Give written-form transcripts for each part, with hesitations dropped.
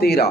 13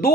2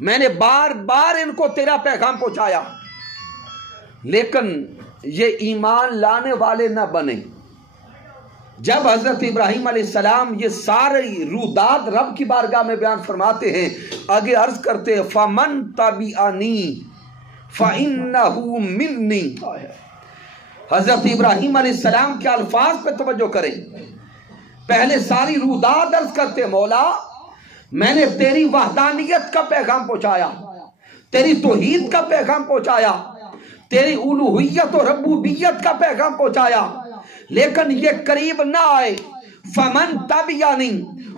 میں نے بار بار ان کو تیرا پیغام پہنچایا، لیکن یہ ایمان لانے والے نہ بنے۔ جب حضرت ابراہیم علیہ السلام یہ ساری روداد رب کی بارگاہ میں بیان فرماتے ہیں، آگے عرض کرتے ہیں فَمَن تَبِعَنِي فَإِنَّهُ مِنِّي۔ حضرت ابراہیم علیہ السلام کے الفاظ پہ توجہ کریں۔ پہلے ساری روداد عرض کرتے مولا میں نے تیری وحدانیت کا پیغام پہنچایا، تیری توحید کا پیغام پہنچایا، تیری الوہیت و ربوبیت کا پیغام پہنچایا، لیکن یہ قریب نہ آئے۔ فَمَن تَبِعَنِي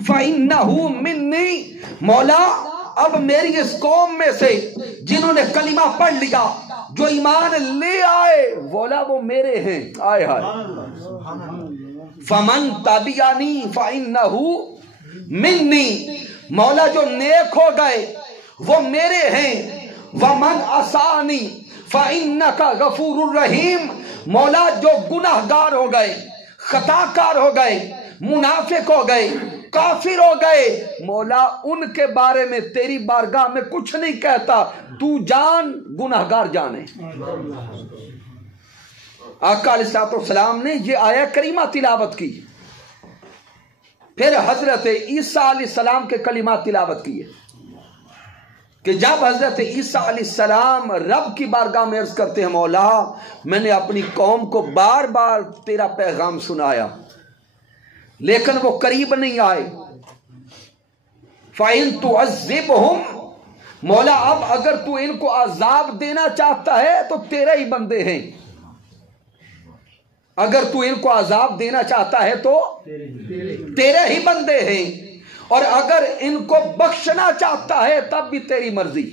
فَإِنَّهُ مِنِّي۔ مولا اب میری اس قوم میں سے جنہوں نے کلمہ پڑھ لیا، جو ایمان لے آئے، مولا وہ میرے ہیں۔ آئے ہائے فَمَن تَبِعَنِي فَإِنَّهُ مِنِّي۔ مولا جو نیک ہو گئے وہ میرے ہیں۔ وَمَنْ عَصَانِي فَإِنَّكَ غَفُورٌ رَحِيمٌ۔ مولا جو گناہ گار ہو گئے، خطا کار ہو گئے، منافق ہو گئے، کافر ہو گئے، مولا ان کے بارے میں تیری بارگاہ میں کچھ نہیں کہتا، تو جان گناہ گار جانے۔ آقا علیہ السلام نے یہ آیہ کریمہ تلاوت کی، پھر حضرت عیسیٰ علیہ السلام کے کلمات تلاوت کیے کہ جب حضرت عیسیٰ علیہ السلام رب کی بارگاہ میں عرض کرتے ہیں مولا میں نے اپنی قوم کو بار بار تیرا پیغام سنایا لیکن وہ قریب نہیں آئے۔ فَإِن تُعَذِّبْهُمْ، مولا اب اگر تو ان کو عذاب دینا چاہتا ہے تو تیرے ہی بندے ہیں، اگر تو ان کو عذاب دینا چاہتا ہے تو تیرے ہی بندے ہیں، اور اگر ان کو بخشنا چاہتا ہے تب بھی تیری مرضی۔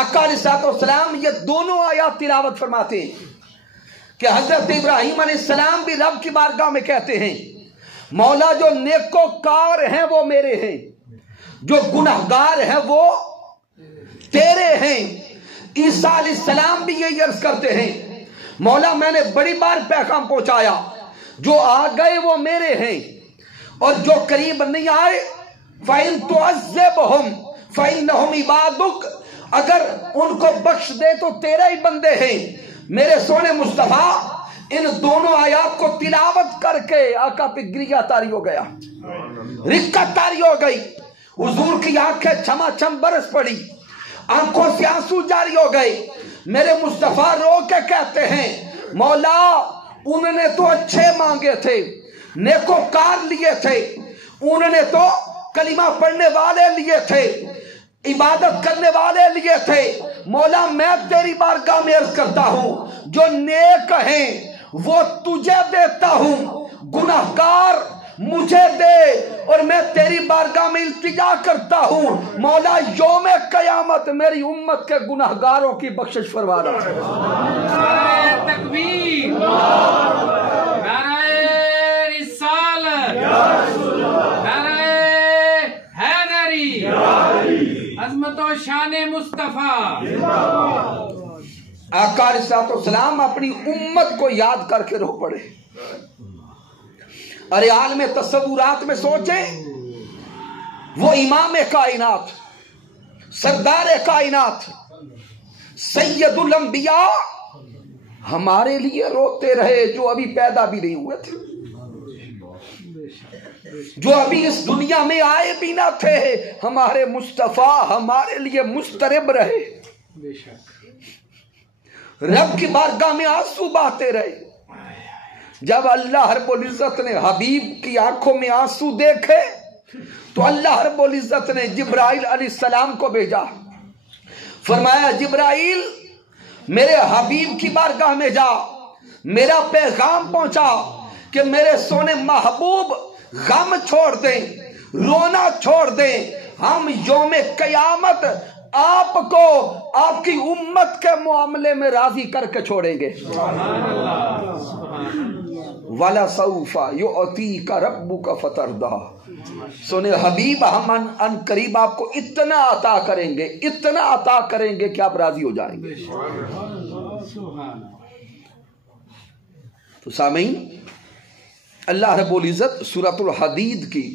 آقا علیہ السلام یہ دونوں آیات تلاوت فرماتے ہیں کہ حضرت ابراہیم علیہ السلام بھی رب کی بارگاہ میں کہتے ہیں مولا جو نیکوکار ہیں وہ میرے ہیں، جو گناہگار ہیں وہ تیرے ہیں۔ عیسیٰ علیہ السلام بھی یہی عرض کرتے ہیں مولا میں نے بڑی بار پیغام پہنچایا، جو آ گئے وہ میرے ہیں اور جو قریب نہیں آئے فَإِن تُعَذِّبْهُمْ فَإِنَّهُمْ عِبَادُكَ، اگر ان کو بخش دے تو تیرے ہی بندے ہیں۔ میرے سونے مصطفیٰ ان دونوں آیات کو تلاوت کر کے آقا پہ گریہ تاری ہو گیا، رقت تاری ہو گئی، حضور کی آنکھیں چھما چھم برس پڑی، آنکھوں سے آنسو جاری ہو گئے۔ میرے مصطفیٰ رو کے کہتے ہیں مولا انہوں نے تو اچھے مانگے تھے، نیکوکار لیے تھے، انہوں نے تو کلمہ پڑھنے والے لیے تھے، عبادت کرنے والے لیے تھے، مولا میں تیری بارگاہ میں عرض کرتا ہوں جو نیک ہیں وہ تجھے دیتا ہوں، گناہگار مجھے دے، اور میں تیری بارگاہ میں التجا کرتا ہوں مولا یوم قیامت میری امت کے گناہگاروں کی بخشش فرما دے۔ نعرہ تکبیر، نعرہ رسالت، نعرہ حیدری، عظمت و شان مصطفیٰ۔ آقا علیہ السلام اپنی امت کو یاد کر کے رو پڑے۔ ارے عالم تصورات میں سوچیں، وہ امام کائنات، سردار کائنات، سید الانبیاء ہمارے لیے روتے رہے جو ابھی پیدا بھی نہیں ہوئے تھے، جو ابھی اس دنیا میں آئے بھی نہ تھے، ہمارے مصطفیٰ ہمارے لیے مضطرب رہے، رب کی بارگاہ میں آنسو بہاتے رہے۔ جب اللہ رب العزت نے حبیب کی آنکھوں میں آنسو دیکھے تو اللہ رب العزت نے جبرائیل علیہ السلام کو بھیجا، فرمایا جبرائیل میرے حبیب کی بارگاہ میں جا، میرا پیغام پہنچا کہ میرے سونے محبوب غم چھوڑ دیں، رونا چھوڑ دیں، ہم یوم قیامت آپ کو آپ کی امت کے معاملے میں راضی کر کے چھوڑیں گے۔ وَلَسَوْفَ يُعْطِيكَ رَبُّكَ فَتَرْضَىٰ، سنے حبیب ہم ان قریب آپ کو اتنا عطا کریں گے، اتنا عطا کریں گے کہ آپ راضی ہو جائیں گے۔ تو سامعین اللہ رب العزت سورۃ الحدید کی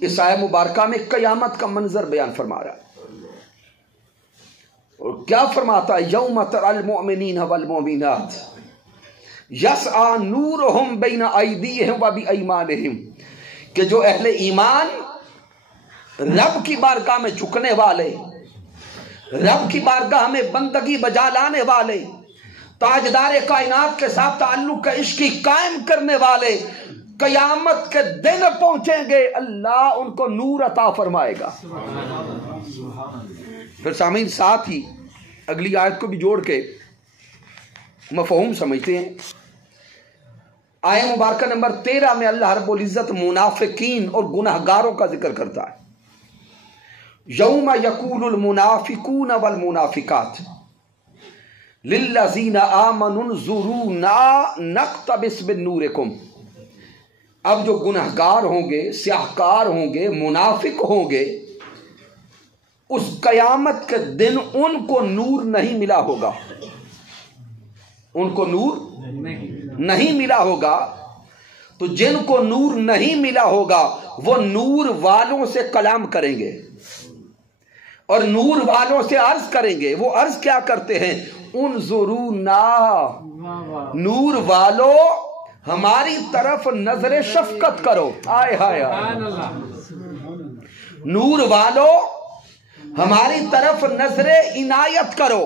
اس آیہ مبارکہ میں قیامت کا منظر بیان فرما رہا ہے۔ اور کیا فرماتا ہے؟ یوم تری المؤمنین والمؤمنات یسعی نورہم بین ایدیہم و بایمانہم، کہ جو اہل ایمان رب کی بارگاہ میں جھکنے والے، رب کی بارگاہ میں بندگی بجا لانے والے، تاجدار کائنات کے ساتھ تعلق کا عشقی قائم کرنے والے، قیامت کے دن پہنچیں گے، اللہ ان کو نور عطا فرمائے گا۔ پھر سامعین ساتھ ہی اگلی آیت کو بھی جوڑ کے مفہوم سمجھتے ہیں۔ آیت مبارکہ نمبر 13 میں اللہ رب العزت منافقین اور گناہگاروں کا ذکر کرتا ہے۔ یوم یقول المنافقون والمنافقات للذین آمنوا انظرونا نقتبس من نورکم، اب جو گناہگار ہوں گے، سیاہکار ہوں گے، منافق ہوں گے، اس قیامت کے دن ان کو نور نہیں ملا ہوگا، ان کو نور نہیں ملا ہوگا۔ تو جن کو نور نہیں ملا ہوگا وہ نور والوں سے کلام کریں گے اور نور والوں سے عرض کریں گے۔ وہ عرض کیا کرتے ہیں؟ انظرونا، نور والو ہماری طرف نظر شفقت کرو۔ آئے ہائے، نور والو ہماری طرف نظر عنایت کرو۔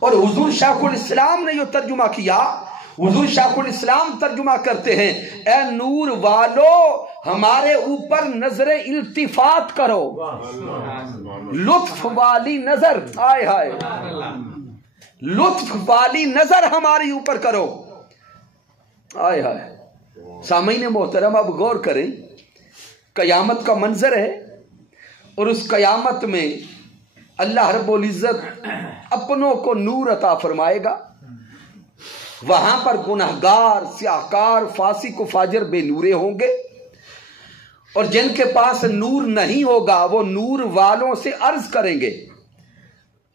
اور حضور شیخ الاسلام نے جو ترجمہ کیا، حضور شیخ الاسلام ترجمہ کرتے ہیں، اے نور والو ہمارے اوپر نظر التفات کرو، لطف والی نظر، آئے ہائے، لطف والی نظر ہماری اوپر کرو، آئے ہائے۔ سامعین محترم اب غور کریں، قیامت کا منظر ہے، اور اس قیامت میں اللہ رب العزت اپنوں کو نور عطا فرمائے گا۔ وہاں پر گناہگار، سیاہکار، فاسق و فاجر بے نورے ہوں گے، اور جن کے پاس نور نہیں ہوگا وہ نور والوں سے عرض کریں گے۔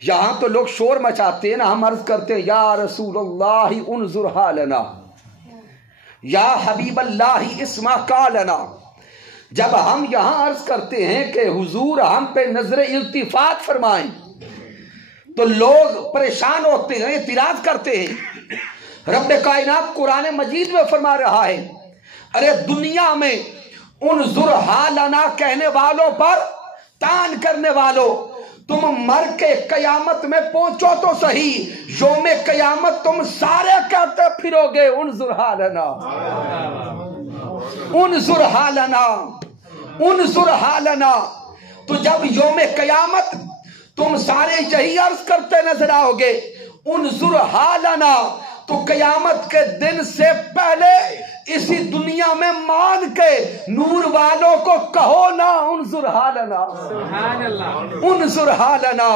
یہاں تو لوگ شور مچاتے ہیں نا، ہم عرض کرتے ہیں یا رسول اللہ انظر حالنا، یا حبیب اللہ اسمع قالنا۔ جب ہم یہاں عرض کرتے ہیں کہ حضور ہم پہ نظر التفات فرمائیں تو لوگ پریشان ہوتے ہیں، اعتراض کرتے ہیں۔ رب کائنات قرآن مجید میں فرما رہا ہے، ارے دنیا میں انظر حالنا کہنے والوں پر تان کرنے والوں، تم مر کے قیامت میں پہنچو تو صحیح، یوم قیامت تم سارے کہتے پھرو گے انظر حالنا، انظر حالنا، انظر حالنا۔ تو جب یوم قیامت تم سارے یہی عرض کرتے نظر آؤ گے انظر حالنا، تو قیامت کے دن سے پہلے اسی دنیا میں مان کے نور والوں کو کہو نا انظر حالنا، انظر حالنا۔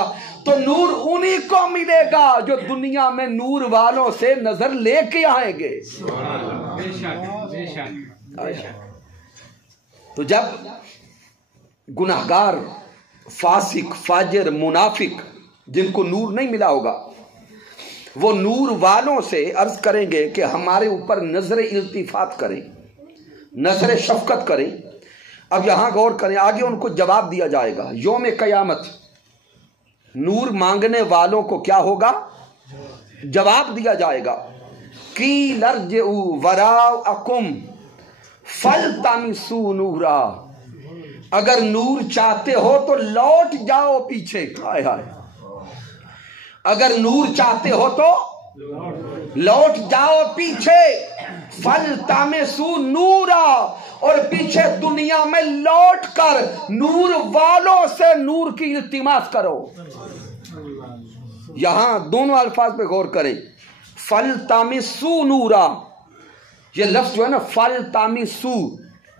تو نور انہی کو ملے گا جو دنیا میں نور والوں سے نظر لے کے آئیں گے۔ تو جب گناہگار، فاسق، فاجر، منافق جن کو نور نہیں ملا ہوگا وہ نور والوں سے عرض کریں گے کہ ہمارے اوپر نظر التفات کریں، نظر شفقت کریں۔ اب یہاں غور کریں، آگے ان کو جواب دیا جائے گا۔ یوم قیامت نور مانگنے والوں کو کیا ہوگا؟ جواب دیا جائے گا، قیل ارجعوا وراءکم فالتمسوا نورا، اگر نور چاہتے ہو تو لوٹ جاؤ پیچھے، ہائے ہائے، اگر نور چاہتے ہو تو لوٹ جاؤ پیچھے، فالتمسوا نورا، اور پیچھے دنیا میں لوٹ کر نور والوں سے نور کی التماس کرو۔ یہاں دونوں الفاظ پہ غور کریں، فالتمسوا نورا، یہ لفظ جو ہے نا فالتمسوا،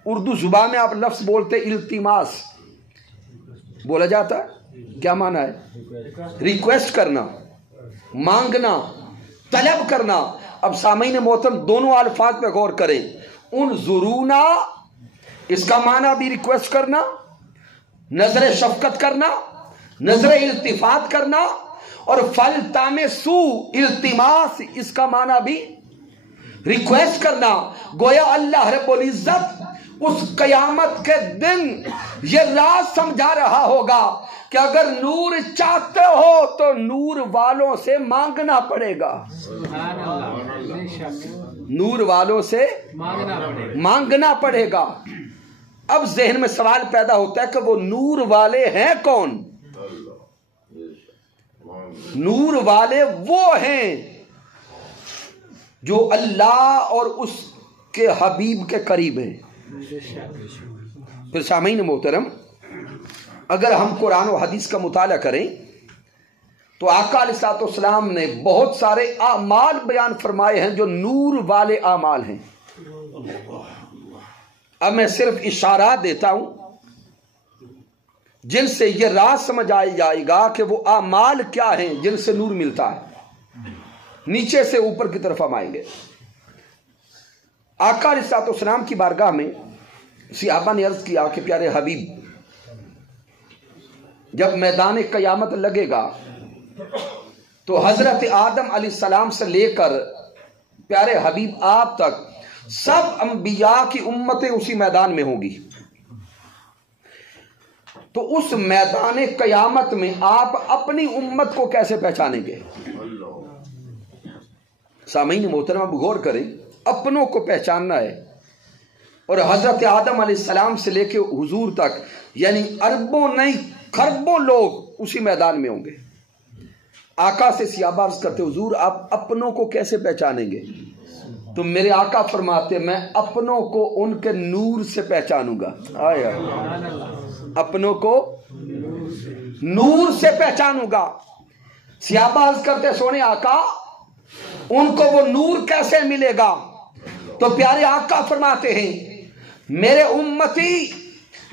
اردو زبان میں آپ لفظ بولتے التماس بولا جاتا ہے، کیا معنی ہے؟ ریکویسٹ کرنا، مانگنا، طلب کرنا۔ اب سامعین محترم دونوں الفاظ پہ غور کریں، انظرونا اس کا معنی بھی ریکویسٹ کرنا، نظر شفقت کرنا، نظر التفات کرنا، اور فالتمسوا التماس اس کا معنی بھی ریکویسٹ کرنا۔ گویا اللہ رب العزت اس قیامت کے دن یہ راز سمجھا رہا ہوگا کہ اگر نور چاہتے ہو تو نور والوں سے مانگنا پڑے گا، نور والوں سے مانگنا پڑے گا۔ اب ذہن میں سوال پیدا ہوتا ہے کہ وہ نور والے ہیں کون؟ نور والے وہ ہیں جو اللہ اور اس کے حبیب کے قریب ہیں۔ پھر سامعین محترم، اگر ہم قرآن و حدیث کا مطالعہ کریں تو آقا علیہ الصلوۃ والسلام نے بہت سارے اعمال بیان فرمائے ہیں جو نور والے اعمال ہیں۔ اب میں صرف اشارات دیتا ہوں جن سے یہ راز سمجھ جائے گا کہ وہ اعمال کیا ہیں جن سے نور ملتا ہے۔ نیچے سے اوپر کی طرف ہم آئیں گے۔ آقا علیہ الصلوۃ والسلام کی بارگاہ میں صحابہ نے عرض کیا کہ پیارے حبیب، جب میدان قیامت لگے گا تو حضرت آدم علیہ السلام سے لے کر پیارے حبیب آپ تک سب انبیاء کی امتیں اسی میدان میں ہوں گی، تو اس میدان قیامت میں آپ اپنی امت کو کیسے پہچانیں گے؟ سامعین محترم، اب غور کریں، اپنوں کو پہچاننا ہے، اور حضرت آدم علیہ السلام سے لے کے حضور تک یعنی اربوں نہیں خربوں لوگ اسی میدان میں ہوں گے۔ آقا سے صحابہ عرض کرتے حضور آپ اپنوں کو کیسے پہچانیں گے؟ تو میرے آقا فرماتے میں اپنوں کو ان کے نور سے پہچانوں گا۔ آیا اپنوں کو نور سے پہچانوں گا۔ صحابہ عرض کرتے سونے آقا ان کو وہ نور کیسے ملے گا؟ تو پیارے آقا فرماتے ہیں میرے امتی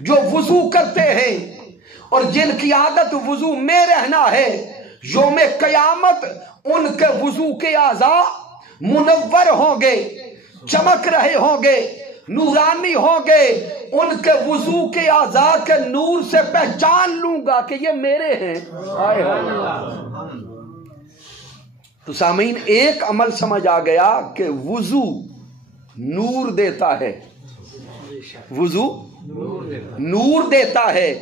جو وضو کرتے ہیں اور جن کی عادت وضو میں رہنا ہے، یوم قیامت ان کے وضو کے اعضاء منور ہوں گے، چمک رہے ہوں گے، نورانی ہوں گے، ان کے وضو کے اعضاء کے نور سے پہچان لوں گا کہ یہ میرے ہیں۔ تو سامعین ایک عمل سمجھ آ گیا کہ وضو نور دیتا ہے، وضو نور دیتا ہے۔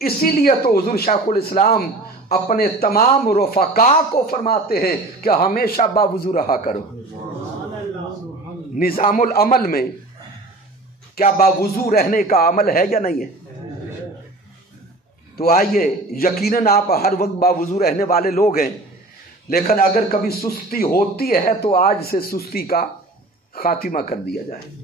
اسی لیے تو حضور شیخ الاسلام اپنے تمام رفقا کو فرماتے ہیں کہ ہمیشہ باوضو رہا کرو۔ نظام العمل میں کیا باوضو رہنے کا عمل ہے یا نہیں ہے؟ تو آئیے، یقیناً آپ ہر وقت باوضو رہنے والے لوگ ہیں، لیکن اگر کبھی سستی ہوتی ہے تو آج سے سستی کا خاتمہ کر دیا جائے۔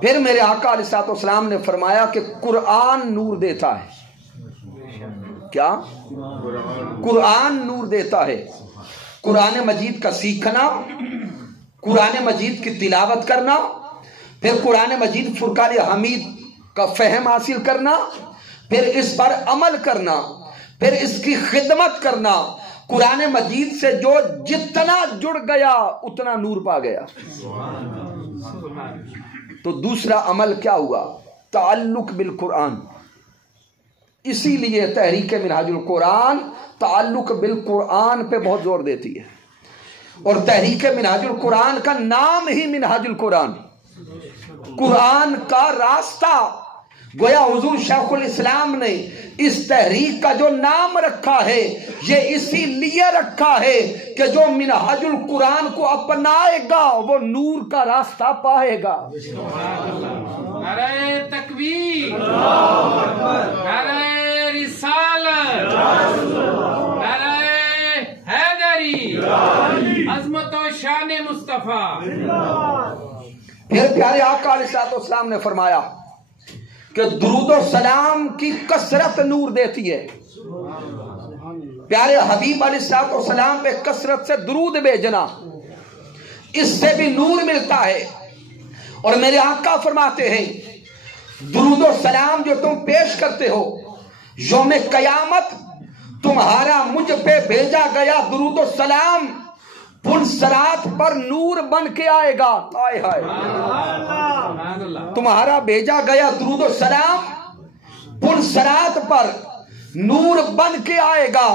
پھر میرے آقا علیہ الصلوۃ والسلام نے فرمایا کہ قرآن نور دیتا ہے۔ کیا؟ قرآن نور دیتا ہے۔ قرآن مجید کا سیکھنا، قرآن مجید کی تلاوت کرنا، پھر قرآن مجید فرقان حمید کا فہم حاصل کرنا، پھر اس پر عمل کرنا، پھر اس کی خدمت کرنا۔ قرآن مجید سے جو جتنا جڑ گیا اتنا نور پا گیا۔ تو دوسرا عمل کیا ہوا؟ تعلق بالقرآن۔ اسی لیے تحریک منہاج القرآن تعلق بالقرآن پہ بہت زور دیتی ہے، اور تحریک منہاج القرآن کا نام ہی منہاج القرآن، قرآن کا راستہ۔ گویا حضور شیخ الاسلام نے اس تحریک کا جو نام رکھا ہے یہ اسی لیے رکھا ہے کہ جو منہاج القرآن کو اپنائے گا وہ نور کا راستہ پائے گا۔ نعرہ تکبیر، نعرہ رسالت، نعرہ حیدری، عظمت و شان مصطفیٰ۔ پھر پیارے آقا علیہ الصلوۃ والسلام نے فرمایا کہ درود و سلام کی کثرت نور دیتی ہے۔ پیارے حبیب علیہ الصلوۃ والسلام پہ کثرت سے درود بھیجنا، اس سے بھی نور ملتا ہے۔ اور میرے آقا فرماتے ہیں درود و سلام جو تم پیش کرتے ہو، یوم قیامت تمہارا مجھ پہ بھیجا گیا درود و سلام پل صراط پر نور بن کے آئے گا۔ آئے ہائے، تمہارا بھیجا گیا درود و سلام پل صراط پر نور بن کے آئے گا،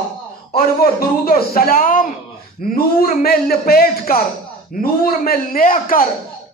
اور وہ درود و سلام نور میں لپیٹ کر، نور میں لے کر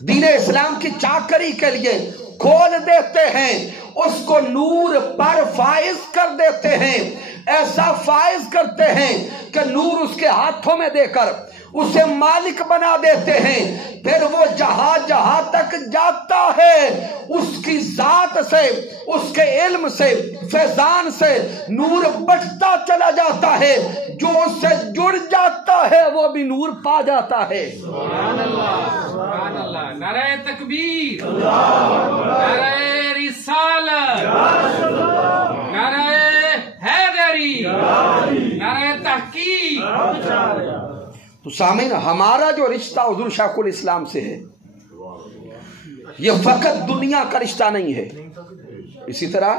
دین اسلام کی چاکری کے لیے کھول دیتے ہیں، اس کو نور پر فائز کر دیتے ہیں، ایسا فائز کرتے ہیں کہ نور اس کے ہاتھوں میں دے کر اسے مالک بنا دیتے ہیں، پھر وہ جہاں جہاں تک جاتا ہے اس کی ذات سے، اس کے علم سے، فیضان سے نور بڑھتا چلا جاتا ہے، جو اس سے جڑ جاتا ہے وہ بھی نور پا جاتا ہے۔ سبحان اللہ، سبحان اللہ، نعرہ تکبیر، نعرہ رسالت، نعرہ حیدری، نعرہ تحقیق۔ تو سامعین، ہمارا جو رشتہ حضور شیخ الاسلام سے ہے یہ فقط دنیا کا رشتہ نہیں ہے، اسی طرح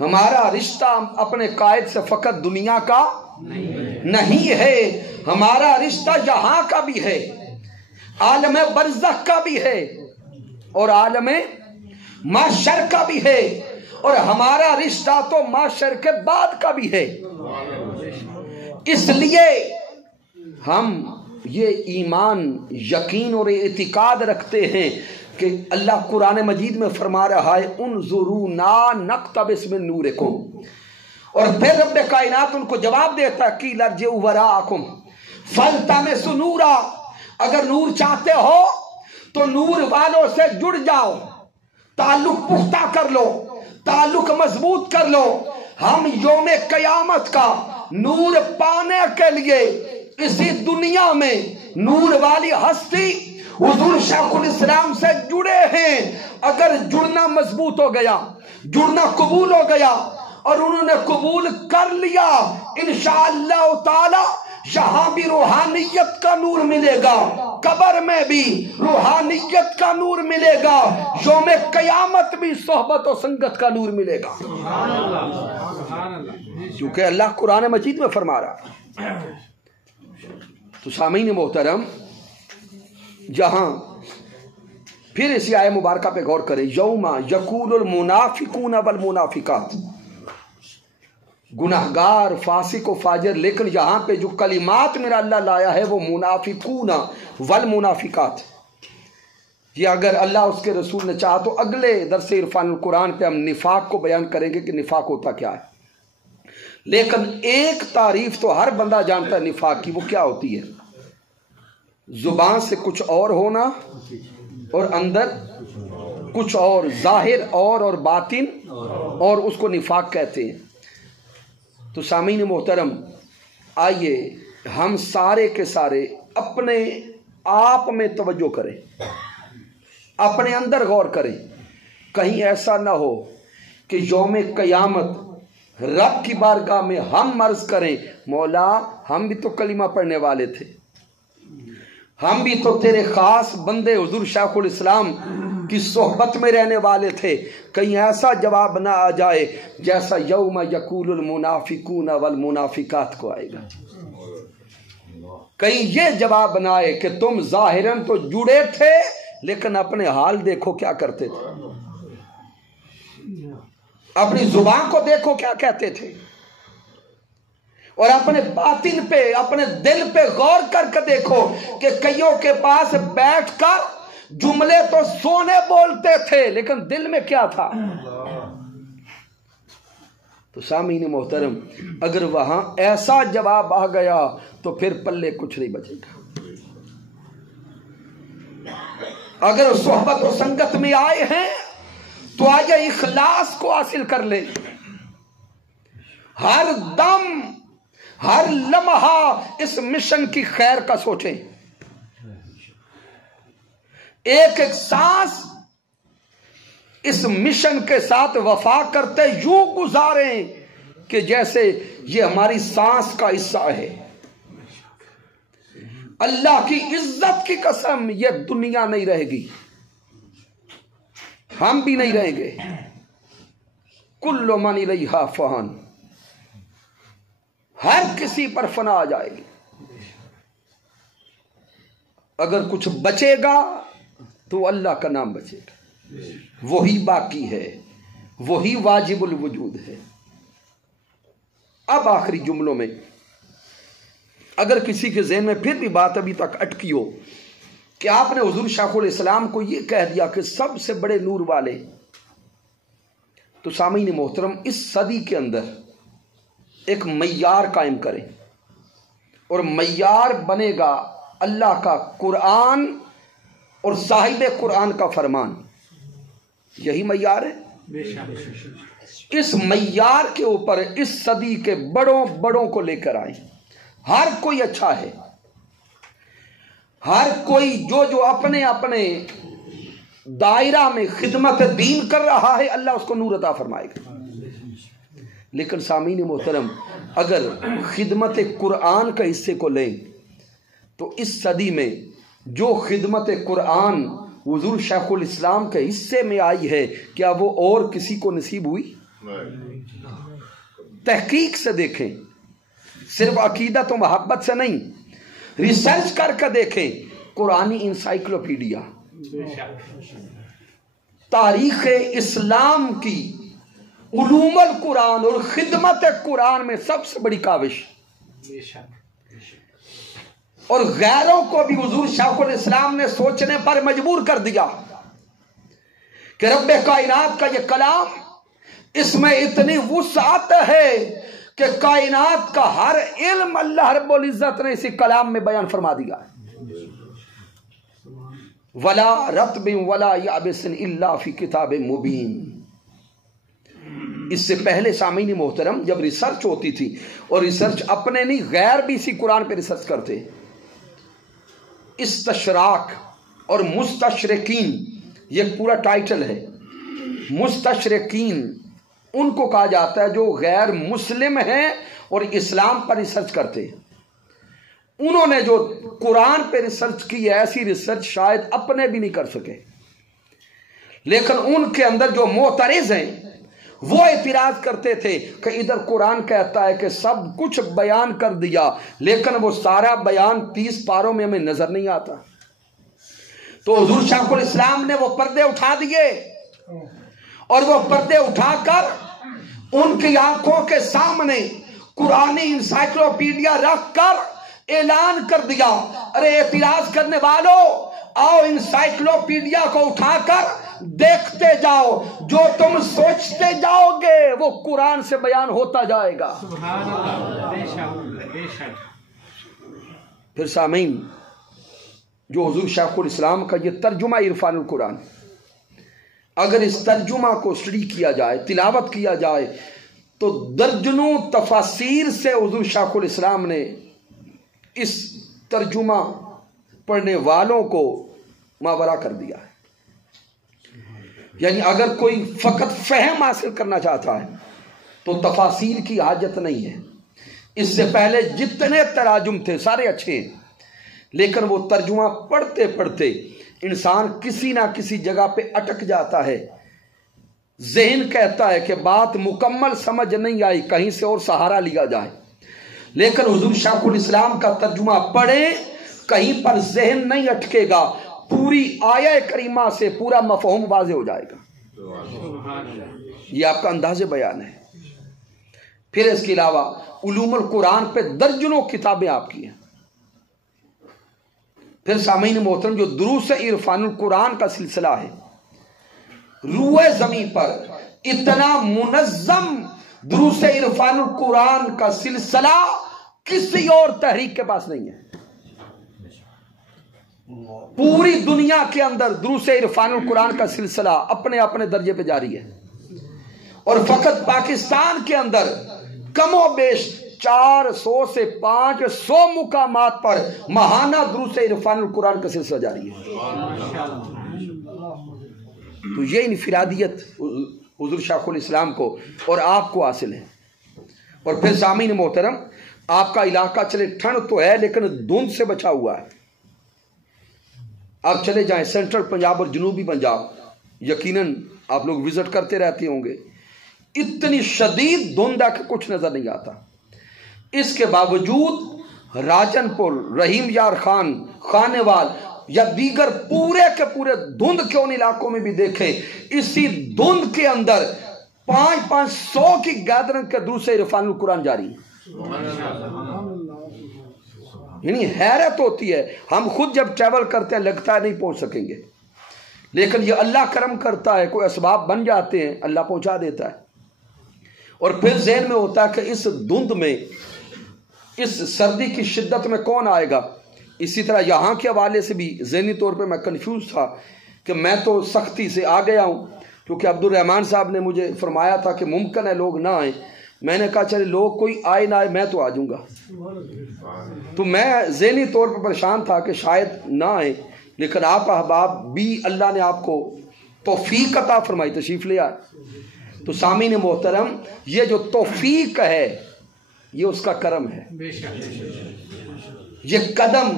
ہمارا رشتہ اپنے قائد سے فقط دنیا کا نہیں ہے، ہمارا رشتہ یہاں کا بھی ہے، عالم برزخ کا بھی ہے اور عالم محشر کا بھی ہے، اور ہمارا رشتہ تو محشر کے بعد کا بھی ہے۔ اس لیے ہم یہ ایمان، یقین اور اعتقاد رکھتے ہیں کہ اللہ قرآن مجید میں فرما رہا ہے انظرونا نقتبس من نورکم، اور پھر رب کائنات ان کو جواب دیتا ہے قیل ارجعوا وراءکم فالتمسوا نورا، اگر نور چاہتے ہو تو نور والوں سے جڑ جاؤ، تعلق پختہ کر لو، تعلق مضبوط کر لو۔ ہم یوم قیامت کا نور پانے کے لیے اسی دنیا میں نور والی ہستی حضور شیخ الاسلام سے جڑے ہیں۔ اگر جڑنا مضبوط ہو گیا، جڑنا قبول ہو گیا اور انہوں نے قبول کر لیا، انشاءاللہ تعالی یہاں بھی روحانیت کا نور ملے گا، قبر میں بھی روحانیت کا نور ملے گا، یوم قیامت بھی صحبت و سنگت کا نور ملے گا، کیونکہ اللہ قرآن مجید میں فرما رہا۔ تو سامعین محترم، جہاں پھر اسی آیہ مبارکہ پہ غور کریں، یوم یقول المنافقون والمنافقات، گناہگار، فاسق و فاجر، لیکن یہاں پہ جو کلمات میرا اللہ لایا ہے وہ منافقون والمنافقات۔ یہ اگر اللہ اس کے رسول نے چاہا تو اگلے درس عرفان القرآن پہ ہم نفاق کو بیان کریں گے کہ نفاق ہوتا کیا ہے، لیکن ایک تعریف تو ہر بندہ جانتا ہے نفاق کی، وہ کیا ہوتی ہے؟ زبان سے کچھ اور ہونا اور اندر کچھ اور، ظاہر اور باطن اور، اس کو نفاق کہتے ہیں۔ تو سامعین محترم، آئیے ہم سارے کے سارے اپنے آپ میں توجہ کریں، اپنے اندر غور کریں، کہیں ایسا نہ ہو کہ یوم قیامت رب کی بارگاہ میں ہم عرض کریں مولا ہم بھی تو کلمہ پڑھنے والے تھے، ہم بھی تو تیرے خاص بندے حضور شیخ الاسلام کی صحبت میں رہنے والے تھے، کہیں ایسا جواب نہ آ جائے جیسا یوم یقول المنافقون والمنافقات کو آئے گا، کہیں یہ جواب نہ آئے کہ تم ظاہراً تو جڑے تھے لیکن اپنے حال دیکھو کیا کرتے تھے، اپنی زبان کو دیکھو کیا کہتے تھے، اور اپنے باطن پہ، اپنے دل پہ غور کر کے دیکھو کہ کئیوں کے پاس بیٹھ کر جملے تو سونے بولتے تھے لیکن دل میں کیا تھا۔ تو سامعین محترم، اگر وہاں ایسا جواب آ گیا تو پھر پلے کچھ نہیں بچے گا۔ اگر صحبت و سنگت میں آئے ہیں تو آئیے اخلاص کو حاصل کر لیں، ہر دم، ہر لمحہ اس مشن کی خیر کا سوچیں، ایک ایک سانس اس مشن کے ساتھ وفا کرتے یوں گزاریں کہ جیسے یہ ہماری سانس کا حصہ ہے۔ اللہ کی عزت کی قسم یہ دنیا نہیں رہے گی، ہم بھی نہیں رہیں گے، کل من الیہا فان، ہر کسی پر فنا آ جائے گی۔ اگر کچھ بچے گا تو اللہ کا نام بچے گا، وہی باقی ہے، وہی واجب الوجود ہے۔ اب آخری جملوں میں اگر کسی کے ذہن میں پھر بھی بات ابھی تک اٹکی ہو کہ آپ نے حضور شیخ الاسلام کو یہ کہہ دیا کہ سب سے بڑے نور والے، تو سامعین محترم اس صدی کے اندر ایک معیار قائم کریں، اور معیار بنے گا اللہ کا قرآن اور صاحب قرآن کا فرمان. یہی معیار ہے. اس معیار کے اوپر اس صدی کے بڑوں بڑوں کو لے کر آئیں. ہر کوئی اچھا ہے، ہر کوئی جو اپنے اپنے دائرہ میں خدمت دین کر رہا ہے، اللہ اس کو نور عطا فرمائے گا. لیکن سامعین محترم اگر خدمت قرآن کا حصے کو لیں تو اس صدی میں جو خدمت قرآن حضور شیخ الاسلام کے حصے میں آئی ہے، کیا وہ اور کسی کو نصیب ہوئی؟ تحقیق سے دیکھیں، صرف عقیدت و محبت سے نہیں، ریسرچ کر کے دیکھیں. قرآنی انسائکلوپیڈیا، تاریخ اسلام کی علوم القرآن اور خدمت قرآن میں سب سے بڑی کاوش، اور غیروں کو بھی حضور شیخ الاسلام نے سوچنے پر مجبور کر دیا کہ رب کائنات کا یہ کلام، اس میں اتنی وسعت ہے کہ کائنات کا ہر علم اللہ رب العزت نے اسی کلام میں بیان فرما دیا. ولا رطب ولا یابس الا فی کتاب مبین. اس سے پہلے سامعین محترم جب ریسرچ ہوتی تھی، اور ریسرچ اپنے نہیں غیر بھی اسی قرآن پہ ریسرچ کرتے، استشراق اور مستشرقین، یہ پورا ٹائٹل ہے. مستشرقین ان کو کہا جاتا ہے جو غیر مسلم ہیں اور اسلام پر ریسرچ کرتے ہیں. انہوں نے جو قرآن پہ ریسرچ کی ہے، ایسی ریسرچ شاید اپنے بھی نہیں کر سکے. لیکن ان کے اندر جو معترض ہیں وہ اعتراض کرتے تھے کہ ادھر قرآن کہتا ہے کہ سب کچھ بیان کر دیا، لیکن وہ سارا بیان 30 پاروں میں ہمیں نظر نہیں آتا. تو حضور شیخ الاسلام نے وہ پردے اٹھا دیے، اور وہ پردے اٹھا کر ان کی آنکھوں کے سامنے قرآنی انسائکلوپیڈیا رکھ کر اعلان کر دیا، ارے اعتراض کرنے والوں، آؤ انسائکلوپیڈیا کو اٹھا کر دیکھتے جاؤ، جو تم سوچتے جاؤ گے وہ قرآن سے بیان ہوتا جائے گا. پھر سامعین، جو حضور شیخ الاسلام کا یہ ترجمہ عرفان القرآن، اگر اس ترجمہ کو اسٹڈی کیا جائے، تلاوت کیا جائے، تو درجنوں تفاسیر سے حضور شیخ الاسلام نے اس ترجمہ پڑھنے والوں کو ماورا کر دیا ہے. یعنی اگر کوئی فقط فہم حاصل کرنا چاہتا ہے تو تفاسیر کی حاجت نہیں ہے. اس سے پہلے جتنے تراجم تھے سارے اچھے ہیں، لیکن وہ ترجمہ پڑھتے پڑھتے انسان کسی نہ کسی جگہ پہ اٹک جاتا ہے. ذہن کہتا ہے کہ بات مکمل سمجھ نہیں آئی، کہیں سے اور سہارا لیا جائے. لیکن حضور شیخ الاسلام کا ترجمہ پڑھیں، کہیں پر ذہن نہیں اٹکے گا، پوری آیہ کریمہ سے پورا مفہوم واضح ہو جائے گا. یہ آپ کا انداز بیان ہے. پھر اس کے علاوہ علوم القرآن پہ درجنوں کتابیں آپ کی ہیں. پھر سامعین محترم، جو دروس عرفان القرآن کا سلسلہ ہے، روئے زمین پر اتنا منظم دروس عرفان القرآن کا سلسلہ کسی اور تحریک کے پاس نہیں ہے. پوری دنیا کے اندر دروس عرفان القرآن کا سلسلہ اپنے اپنے درجے پہ جاری ہے، اور فقط پاکستان کے اندر کم و بیش 400 سے 500 مقامات پر ماہانہ دروس عرفان القرآن کا سلسلہ جاری ہے. تو یہ انفرادیت حضور شیخ الاسلام کو اور آپ کو حاصل ہے. اور پھر سامعین محترم، آپ کا علاقہ چلے ٹھنڈ تو ہے لیکن دھند سے بچا ہوا ہے. آپ چلے جائیں سینٹرل پنجاب اور جنوبی پنجاب، یقیناً آپ لوگ وزٹ کرتے رہتے ہوں گے، اتنی شدید دھند ہے کہ کچھ نظر نہیں آتا. اس کے باوجود راجن پور، رحیم یار خان، خانیوال یا دیگر پورے کے پورے دھند کے ان علاقوں میں بھی دیکھیں، اسی دھند کے اندر 500 کی گیدرنگ کے دروس عرفان القرآن جاری ہے. یعنی حیرت ہوتی ہے، ہم خود جب ٹریول کرتے ہیں لگتا ہے نہیں پہنچ سکیں گے، لیکن یہ اللہ کرم کرتا ہے، کوئی اسباب بن جاتے ہیں، اللہ پہنچا دیتا ہے۔ اور پھر ذہن میں ہوتا ہے کہ اس دھند میں، اس سردی کی شدت میں کون آئے گا۔ اسی طرح یہاں کے حوالے سے بھی ذہنی طور پہ میں کنفیوز تھا کہ میں تو سختی سے آ گیا ہوں، کیونکہ عبد الرحمان صاحب نے مجھے فرمایا تھا کہ ممکن ہے لوگ نہ آئیں۔ میں نے کہا چلے لوگ کوئی آئے نہ آئے میں تو آ جاؤں گا۔ تو میں ذہنی طور پر پریشان تھا کہ شاید نہ آئیں، لیکن آپ احباب بھی اللہ نے آپ کو توفیق عطا فرمائی، تشریف لے آئے۔ تو سامعین محترم، یہ جو توفیق ہے یہ اس کا کرم ہے۔ یہ قدم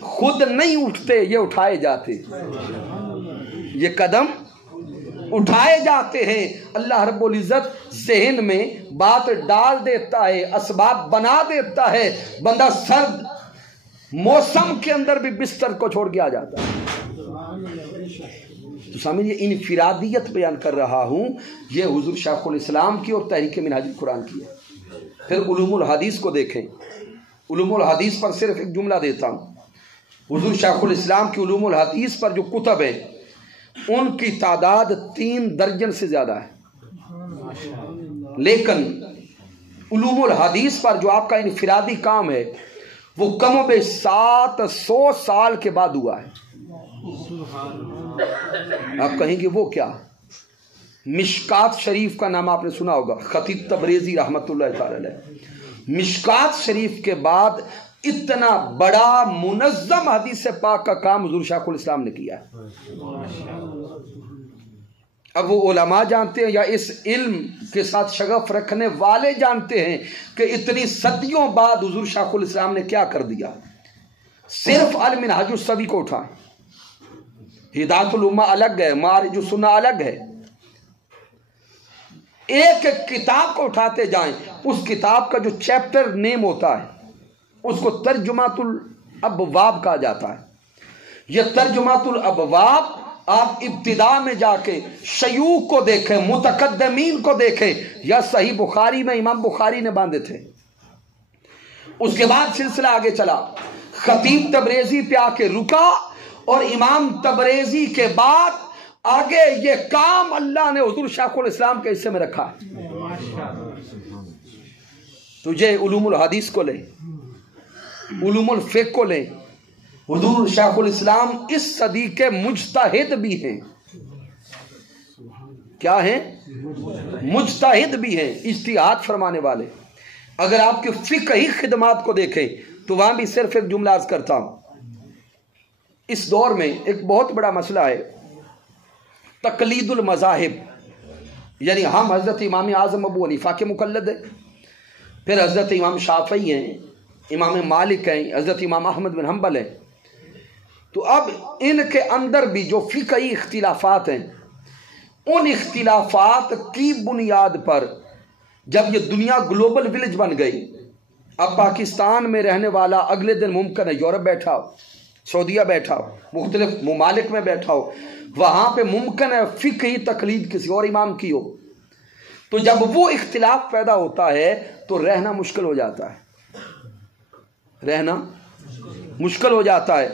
خود نہیں اٹھتے، یہ اٹھائے جاتے، یہ قدم اٹھائے جاتے ہیں۔ اللہ رب العزت ذہن میں بات ڈال دیتا ہے، اسباب بنا دیتا ہے، بندہ سرد موسم کے اندر بھی بستر کو چھوڑ کے آ جاتا ہے۔ تو سامنے یہ انفرادیت بیان کر رہا ہوں، یہ حضور شیخ الاسلام کی اور تحریک منہاج القرآن کی ہے۔ پھر علوم الحدیث کو دیکھیں، علوم الحدیث پر صرف ایک جملہ دیتا ہوں۔ حضور شیخ الاسلام کی علوم الحدیث پر جو کتب ہیں ان کی تعداد 3 درجن سے زیادہ ہے، لیکن علوم الحدیث پر جو آپ کا انفرادی کام ہے وہ کم و بیش 700 سال کے بعد ہوا ہے۔ آپ کہیں گے وہ کیا؟ مشکات شریف کا نام آپ نے سنا ہوگا، خطیب تبریزی رحمت اللہ تعالی علیہ۔ مشکات شریف کے بعد اتنا بڑا منظم حدیث پاک کا کام حضور شیخ الاسلام نے کیا ہے۔ اب وہ علماء جانتے ہیں یا اس علم کے ساتھ شغف رکھنے والے جانتے ہیں کہ اتنی صدیوں بعد حضور شیخ الاسلام نے کیا کر دیا۔ صرف المنہاج السوی کو اٹھائیں، ہدایت الامہ الگ ہے، معارج السنہ الگ ہے، ایک ایک کتاب کو اٹھاتے جائیں، اس کتاب کا جو چیپٹر نیم ہوتا ہے اس کو ترجمات الابواب کہا جاتا ہے۔ یہ ترجمات الابواب آپ ابتدا میں جا کے شیوخ کو دیکھیں، متقدمین کو دیکھیں، یا صحیح بخاری میں امام بخاری نے باندھے تھے۔ اس کے بعد سلسلہ آگے چلا، خطیب تبریزی پہ آ کے رکا، اور امام تبریزی کے بعد آگے یہ کام اللہ نے حضور شیخ الاسلام کے حصے میں رکھا ہے۔ تجھے علوم الحدیث کو لیں، علوم الفقہ کو لیں، حضور شیخ الاسلام اس صدی کے مجتہد بھی ہیں۔ کیا ہیں؟ مجتہد بھی ہیں، اجتہاد فرمانے والے۔ اگر آپ کی فقہی خدمات کو دیکھیں تو وہاں بھی صرف ایک جملہ عرض کرتا ہوں۔ اس دور میں ایک بہت بڑا مسئلہ ہے تقلید المذاہب، یعنی ہم حضرت امام اعظم ابو حنیفہ کے مقلد ہیں، پھر حضرت امام شافعی ہیں، امام مالک ہیں، حضرت امام احمد بن حنبل ہیں۔ تو اب ان کے اندر بھی جو فقہی اختلافات ہیں، ان اختلافات کی بنیاد پر جب یہ دنیا گلوبل ولیج بن گئی، اب پاکستان میں رہنے والا اگلے دن ممکن ہے یورپ بیٹھا ہو، سعودیہ بیٹھا ہو، مختلف ممالک میں بیٹھا ہو، وہاں پہ ممکن ہے فقہی تقلید کسی اور امام کی ہو۔ تو جب وہ اختلاف پیدا ہوتا ہے تو رہنا مشکل ہو جاتا ہے، رہنا مشکل ہو جاتا ہے۔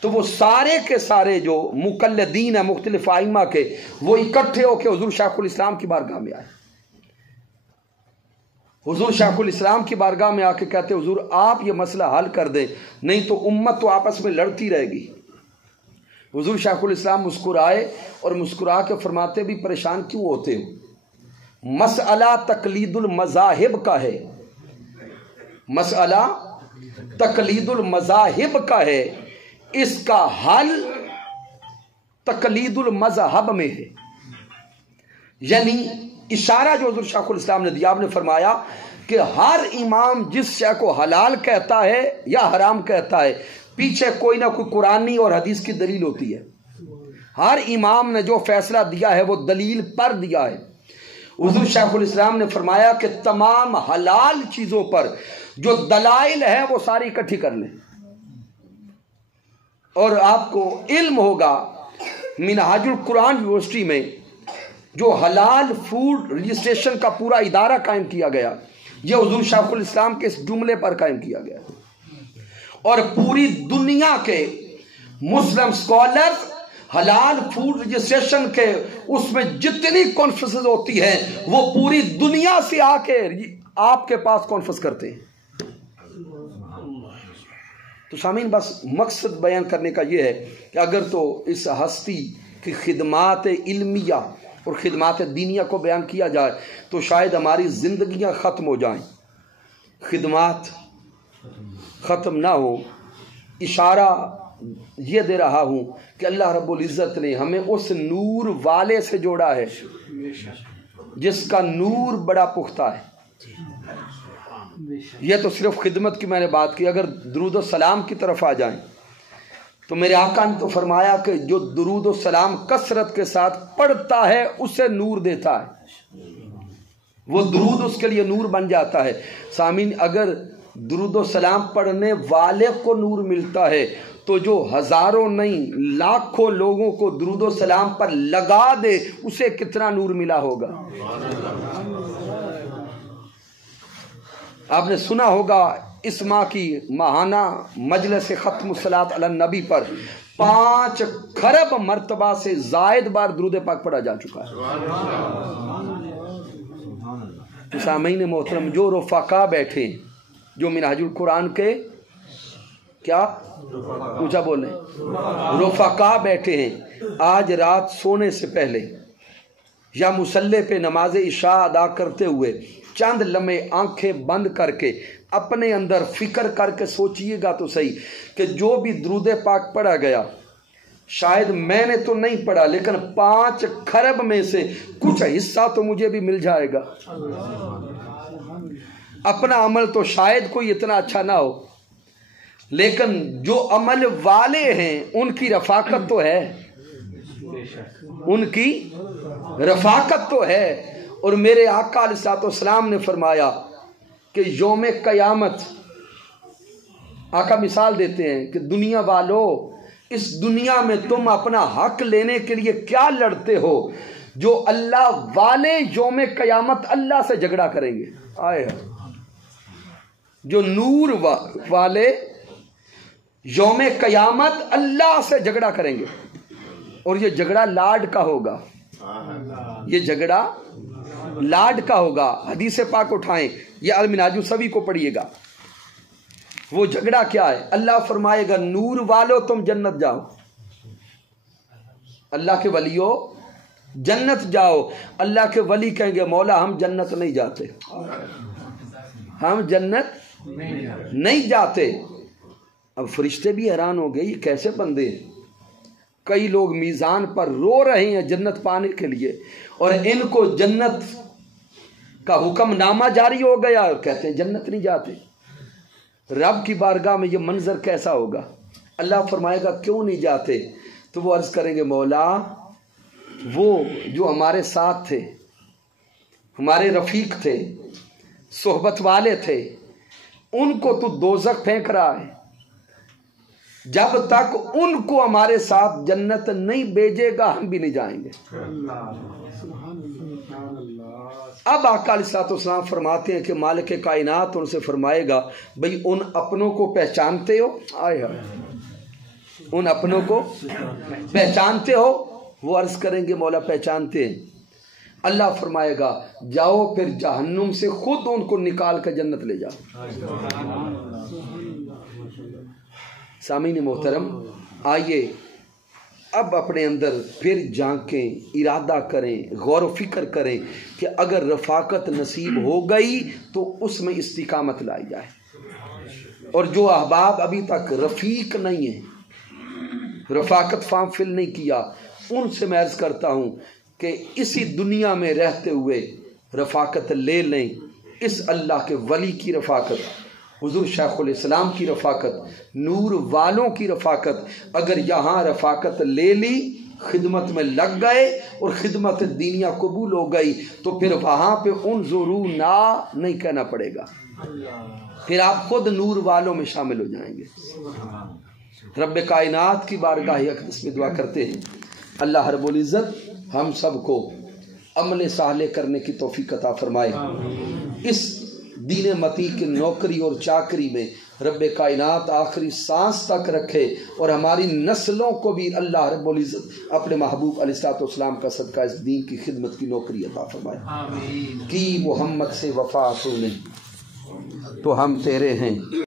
تو وہ سارے کے سارے جو مقلدین ہیں مختلف ائمہ کے، وہ اکٹھے ہو کے حضور شیخ الاسلام کی بارگاہ میں آئے۔ حضور شیخ الاسلام کی بارگاہ میں آ کے کہتے حضور آپ یہ مسئلہ حل کر دیں، نہیں تو امت تو آپس میں لڑتی رہے گی۔ حضور شیخ الاسلام مسکرائے اور مسکرا کے فرماتے بھی پریشان کیوں ہوتے ہو؟ مسئلہ تقلید المذاہب کا ہے، مسئلہ تقلید المذاہب کا ہے، اس کا حل تقلید المذہب میں ہے۔ یعنی اشارہ جو حضور شیخ الاسلام نے دیا، آپ نے فرمایا کہ ہر امام جس شے کو حلال کہتا ہے یا حرام کہتا ہے، پیچھے کوئی نہ کوئی قرآنی اور حدیث کی دلیل ہوتی ہے۔ ہر امام نے جو فیصلہ دیا ہے وہ دلیل پر دیا ہے۔ حضور شیخ الاسلام نے فرمایا کہ تمام حلال چیزوں پر جو دلائل ہیں وہ ساری اکٹھی کر لیں، اور آپ کو علم ہوگا منہاج القرآن یونیورسٹی میں جو حلال فوڈ رجسٹریشن کا پورا ادارہ قائم کیا گیا، یہ حضور شیخ الاسلام کے اس جملے پر قائم کیا گیا اور پوری دنیا کے مسلم سکولر حلال فوڈ رجسٹریشن کے اس میں جتنی کانفرنسز ہوتی ہیں وہ پوری دنیا سے آ کے آپ کے پاس کانفرنس کرتے ہیں. تو سامعین بس مقصد بیان کرنے کا یہ ہے کہ اگر تو اس ہستی کی خدمات علمیہ اور خدمات دینیہ کو بیان کیا جائے تو شاید ہماری زندگیاں ختم ہو جائیں، خدمات ختم نہ ہو. اشارہ یہ دے رہا ہوں کہ اللہ رب العزت نے ہمیں اس نور والے سے جوڑا ہے جس کا نور بڑا پختہ ہے. یہ تو صرف خدمت کی میں نے بات کی. اگر درود و سلام کی طرف آ جائیں تو میرے آقا نے تو فرمایا کہ جو درود و سلام کثرت کے ساتھ پڑھتا ہے اسے نور دیتا ہے، وہ درود اس کے لیے نور بن جاتا ہے. سامعین اگر درود و سلام پڑھنے والے کو نور ملتا ہے تو جو ہزاروں نہیں لاکھوں لوگوں کو درود و سلام پر لگا دے اسے کتنا نور ملا ہوگا. آپ نے سنا ہوگا اس ماہ کی ماہانہ مجلس ختم الصلاۃ علی النبی پر 5 خرب مرتبہ سے زائد بار درود پاک پڑھا جا چکا ہے. سامعین محترم جو رفقا بیٹھے جو منہاج القرآن کے کیا اونچا بولیں رفقا بیٹھے ہیں، آج رات سونے سے پہلے یا مصلی پہ نماز عشاء ادا کرتے ہوئے چند لمحے آنکھیں بند کر کے اپنے اندر فکر کر کے سوچئے گا تو صحیح کہ جو بھی درود پاک پڑھا گیا شاید میں نے تو نہیں پڑھا لیکن 5 خرب میں سے کچھ حصہ تو مجھے بھی مل جائے گا. اپنا عمل تو شاید کوئی اتنا اچھا نہ ہو لیکن جو عمل والے ہیں ان کی رفاقت تو ہے، ان کی رفاقت تو ہے. اور میرے آقا علیہ الصلوۃ والسلام نے فرمایا کہ یوم قیامت آقا مثال دیتے ہیں کہ دنیا والو اس دنیا میں تم اپنا حق لینے کے لیے کیا لڑتے ہو، جو اللہ والے یوم قیامت اللہ سے جھگڑا کریں گے. آئے جو نور والے یوم قیامت اللہ سے جھگڑا کریں گے اور یہ جھگڑا لاڈ کا ہوگا، یہ جھگڑا لاڈ کا ہوگا. حدیث پاک اٹھائیں، یہ المنہاج سبھی کو پڑھیے گا. وہ جھگڑا کیا ہے؟ اللہ فرمائے گا نور والو تم جنت جاؤ، اللہ کے ولیو جنت جاؤ. اللہ کے ولی کہیں گے مولا ہم جنت نہیں جاتے، ہم جنت نہیں جاتے. اب فرشتے بھی حیران ہو گئے یہ کیسے بندے ہیں. کئی لوگ میزان پر رو رہے ہیں جنت پانے کے لیے اور ان کو جنت کا حکم نامہ جاری ہو گیا اور کہتے ہیں جنت نہیں جاتے. رب کی بارگاہ میں یہ منظر کیسا ہوگا؟ اللہ فرمائے گا کیوں نہیں جاتے؟ تو وہ عرض کریں گے مولا وہ جو ہمارے ساتھ تھے، ہمارے رفیق تھے، صحبت والے تھے، ان کو تو دوزخ پھینک رہا ہے. جب تک ان کو ہمارے ساتھ جنت نہیں بھیجے گا ہم بھی نہیں جائیں گے. اب آقا علیہ الصلوۃ والسلام فرماتے ہیں کہ مالک کائنات ان سے فرمائے گا بھئی ان اپنوں کو پہچانتے ہو؟ آئے ان اپنوں کو پہچانتے ہو؟ وہ عرض کریں گے مولا پہچانتے ہیں. اللہ فرمائے گا جاؤ پھر جہنم سے خود ان کو نکال کر جنت لے جاؤ. سامعین محترم آئیے اب اپنے اندر پھر جھانکیں، ارادہ کریں، غور و فکر کریں کہ اگر رفاقت نصیب ہو گئی تو اس میں استقامت لائی جائے. اور جو احباب ابھی تک رفیق نہیں ہیں، رفاقت فارم فل نہیں کیا، ان سے میں عرض کرتا ہوں کہ اسی دنیا میں رہتے ہوئے رفاقت لے لیں. اس اللہ کے ولی کی رفاقت، حضور شیخ الاسلام کی رفاقت، نور والوں کی رفاقت، اگر یہاں رفاقت لے لی، خدمت میں لگ گئے اور خدمت دینیہ قبول ہو گئی تو پھر وہاں پہ انظرونا نہیں کہنا پڑے گا، پھر آپ خود نور والوں میں شامل ہو جائیں گے. رب کائنات کی بارگاہ اقدس میں دعا کرتے ہیں اللہ رب العزت ہم سب کو عمل صالح کرنے کی توفیق عطا فرمائے. اس دین متی کی نوکری اور چاکری میں رب کائنات آخری سانس تک رکھے، اور ہماری نسلوں کو بھی اللہ رب العزت اپنے محبوب علیہ الصلوۃ والسلام کا صدقہ اس دین کی خدمت کی نوکری عطا فرمائے۔ آمین۔ کی محمد سے وفا تو نہیں تو ہم تیرے ہیں۔